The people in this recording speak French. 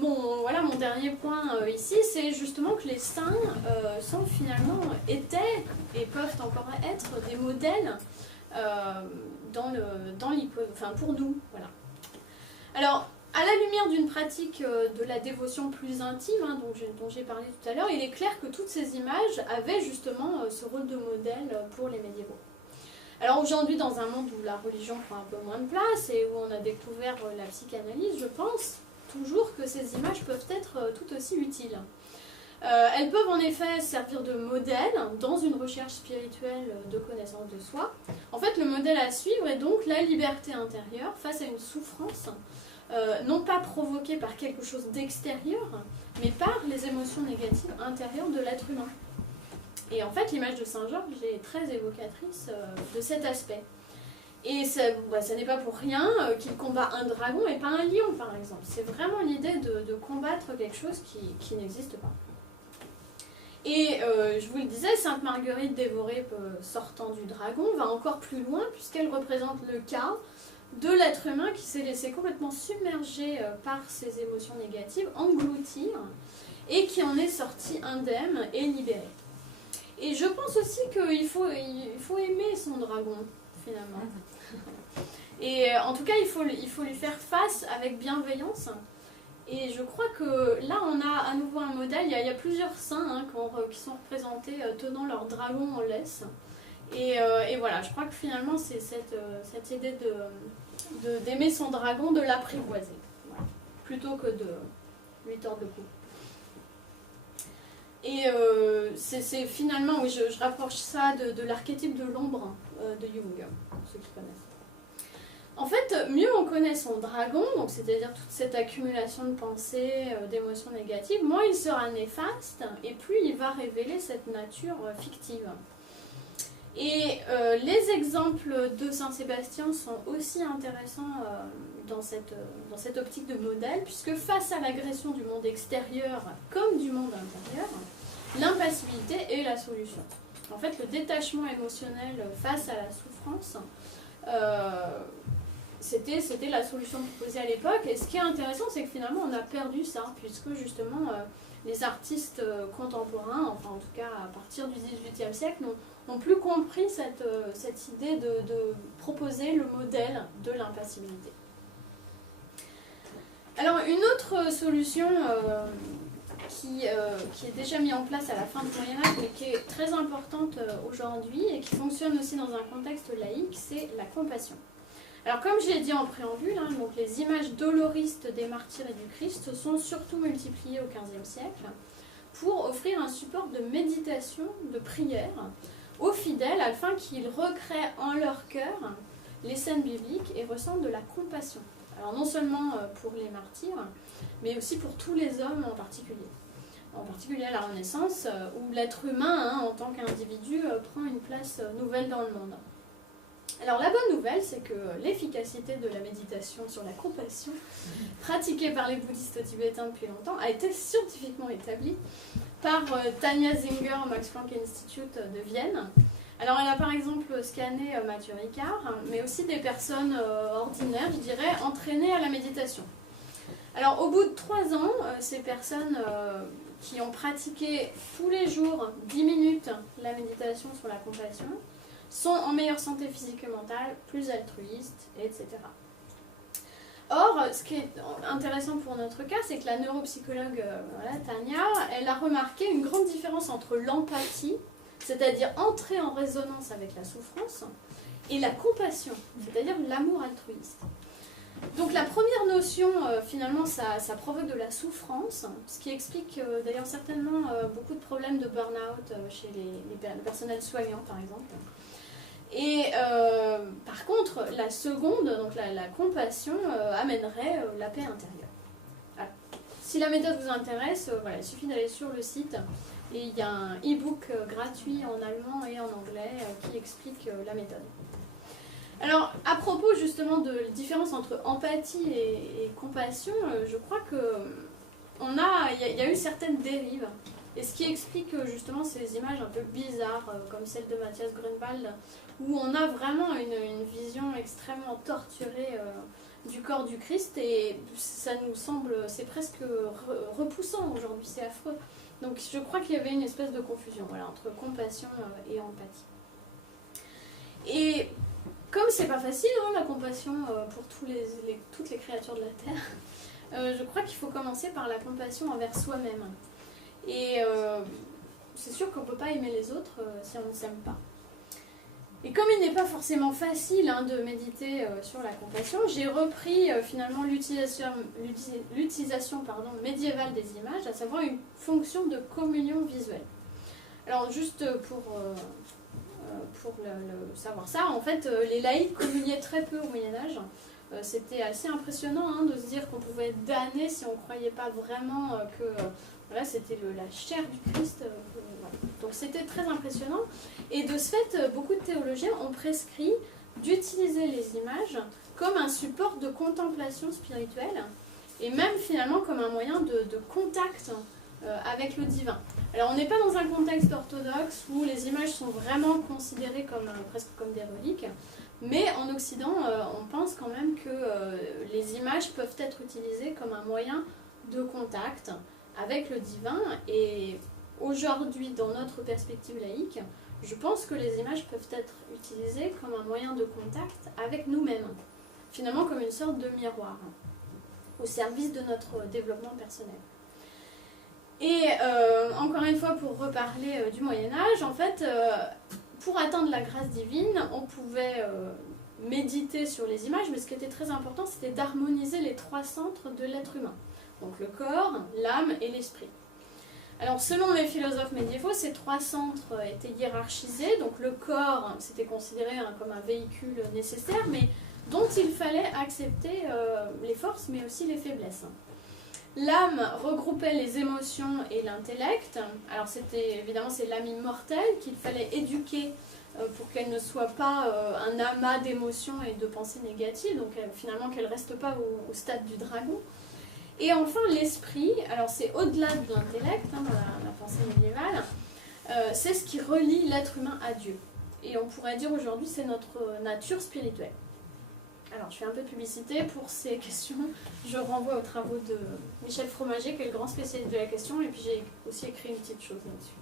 voilà, mon dernier point ici, c'est justement que les saints sont finalement, étaient et peuvent encore être des modèles enfin, pour nous. Voilà. Alors, à la lumière d'une pratique de la dévotion plus intime, hein, dont j'ai parlé tout à l'heure, il est clair que toutes ces images avaient justement ce rôle de modèle pour les médiévaux. Alors aujourd'hui, dans un monde où la religion prend un peu moins de place et où on a découvert la psychanalyse, je pense toujours que ces images peuvent être tout aussi utiles. Elles peuvent en effet servir de modèle dans une recherche spirituelle de connaissance de soi. En fait, le modèle à suivre est donc la liberté intérieure face à une souffrance, non pas provoquée par quelque chose d'extérieur, mais par les émotions négatives intérieures de l'être humain. Et en fait, l'image de Saint Georges est très évocatrice de cet aspect. Et ça n'est pas pour rien qu'il combat un dragon et pas un lion, par exemple. C'est vraiment l'idée de combattre quelque chose qui n'existe pas. Et je vous le disais, Sainte Marguerite dévorée sortant du dragon va encore plus loin, puisqu'elle représente le cas de l'être humain qui s'est laissé complètement submerger par ses émotions négatives, engloutir, et qui en est sorti indemne et libéré. Et je pense aussi qu'il faut aimer son dragon, finalement. Et en tout cas, il faut lui faire face avec bienveillance. Et je crois que là, on a à nouveau un modèle. Il y a plusieurs saints qui sont représentés tenant leur dragon en laisse. Et voilà, je crois que finalement, c'est cette idée d'aimer son dragon, de l'apprivoiser, voilà, plutôt que de lui tordre le cou. Et c'est finalement, oui, je rapproche ça de l'archétype de l'ombre de Jung, ceux qui connaissent. En fait, mieux on connaît son dragon, donc c'est-à-dire toute cette accumulation de pensées, d'émotions négatives, moins il sera néfaste et plus il va révéler cette nature fictive. Et les exemples de Saint-Sébastien sont aussi intéressants dans cette optique de modèle, puisque face à l'agression du monde extérieur comme du monde intérieur, l'impassibilité est la solution. En fait, le détachement émotionnel face à la souffrance, c'était la solution proposée à l'époque. Et ce qui est intéressant, c'est que finalement, on a perdu ça, puisque justement, les artistes contemporains, enfin en tout cas à partir du XVIIIe siècle, n'ont plus compris cette idée de proposer le modèle de l'impassibilité. Alors, une autre solution qui est déjà mise en place à la fin du Moyen-Âge, mais qui est très importante aujourd'hui et qui fonctionne aussi dans un contexte laïque, c'est la compassion. Alors, comme je l'ai dit en préambule, donc les images doloristes des martyrs et du Christ sont surtout multipliées au XVe siècle pour offrir un support de méditation, de prière aux fidèles afin qu'ils recréent en leur cœur les scènes bibliques et ressentent de la compassion. Alors non seulement pour les martyrs, mais aussi pour tous les hommes en particulier à la Renaissance, où l'être humain, en tant qu'individu, prend une place nouvelle dans le monde. Alors la bonne nouvelle, c'est que l'efficacité de la méditation sur la compassion, pratiquée par les bouddhistes tibétains depuis longtemps, a été scientifiquement établie par Tania Zinger au Max Planck Institute de Vienne. Alors elle a par exemple scanné Mathieu Ricard, mais aussi des personnes ordinaires, je dirais, entraînées à la méditation. Alors au bout de 3 ans, ces personnes qui ont pratiqué tous les jours 10 minutes la méditation sur la compassion sont en meilleure santé physique et mentale, plus altruistes, etc. Or, ce qui est intéressant pour notre cas, c'est que la neuropsychologue Tania, elle a remarqué une grande différence entre l'empathie, c'est-à-dire entrer en résonance avec la souffrance, et la compassion, c'est-à-dire l'amour altruiste. Donc la première notion, finalement, ça provoque de la souffrance, ce qui explique d'ailleurs certainement beaucoup de problèmes de burn-out chez le personnel soignant, par exemple. Et par contre, la seconde, donc la compassion, amènerait la paix intérieure. Alors, si la méthode vous intéresse, il suffit d'aller sur le site et il y a un e-book gratuit en allemand et en anglais qui explique la méthode. Alors, à propos justement de la différence entre empathie et compassion, je crois qu'il y a eu certaines dérives. Et ce qui explique justement ces images un peu bizarres, comme celle de Matthias Grünewald, où on a vraiment une vision extrêmement torturée du corps du Christ, et ça nous semble, c'est presque repoussant aujourd'hui, c'est affreux. Donc je crois qu'il y avait une espèce de confusion, voilà, entre compassion et empathie. Et comme c'est pas facile, hein, la compassion pour toutes les créatures de la Terre, je crois qu'il faut commencer par la compassion envers soi-même. Et c'est sûr qu'on ne peut pas aimer les autres si on ne s'aime pas. Et comme il n'est pas forcément facile hein, de méditer sur la compassion, j'ai repris finalement l'utilisation médiévale des images, à savoir une fonction de communion visuelle. Alors juste pour savoir ça, en fait, les laïcs communiaient très peu au Moyen-Âge. C'était assez impressionnant hein, de se dire qu'on pouvait être damné si on ne croyait pas vraiment que voilà, c'était la chair du Christ. Voilà. Donc c'était très impressionnant. Et de ce fait, beaucoup de théologiens ont prescrit d'utiliser les images comme un support de contemplation spirituelle et même finalement comme un moyen de contact avec le divin. Alors on n'est pas dans un contexte orthodoxe où les images sont vraiment considérées comme, presque comme des reliques, mais en Occident, on pense quand même que les images peuvent être utilisées comme un moyen de contact avec le divin. Et aujourd'hui, dans notre perspective laïque, je pense que les images peuvent être utilisées comme un moyen de contact avec nous-mêmes, finalement comme une sorte de miroir, au service de notre développement personnel. Et encore une fois, pour reparler du Moyen-Âge, en fait, pour atteindre la grâce divine, on pouvait méditer sur les images, mais ce qui était très important, c'était d'harmoniser les trois centres de l'être humain. Donc le corps, l'âme et l'esprit. Alors selon les philosophes médiévaux, ces trois centres étaient hiérarchisés. Donc le corps, c'était considéré comme un véhicule nécessaire, mais dont il fallait accepter les forces, mais aussi les faiblesses. L'âme regroupait les émotions et l'intellect. Alors évidemment c'est l'âme immortelle qu'il fallait éduquer pour qu'elle ne soit pas un amas d'émotions et de pensées négatives, donc finalement qu'elle ne reste pas au stade du dragon. Et enfin l'esprit, alors c'est au-delà de l'intellect, hein, dans la pensée médiévale, c'est ce qui relie l'être humain à Dieu. Et on pourrait dire aujourd'hui c'est notre nature spirituelle. Alors, je fais un peu de publicité pour ces questions. Je renvoie aux travaux de Michel Fromager, qui est le grand spécialiste de la question, et puis j'ai aussi écrit une petite chose là-dessus.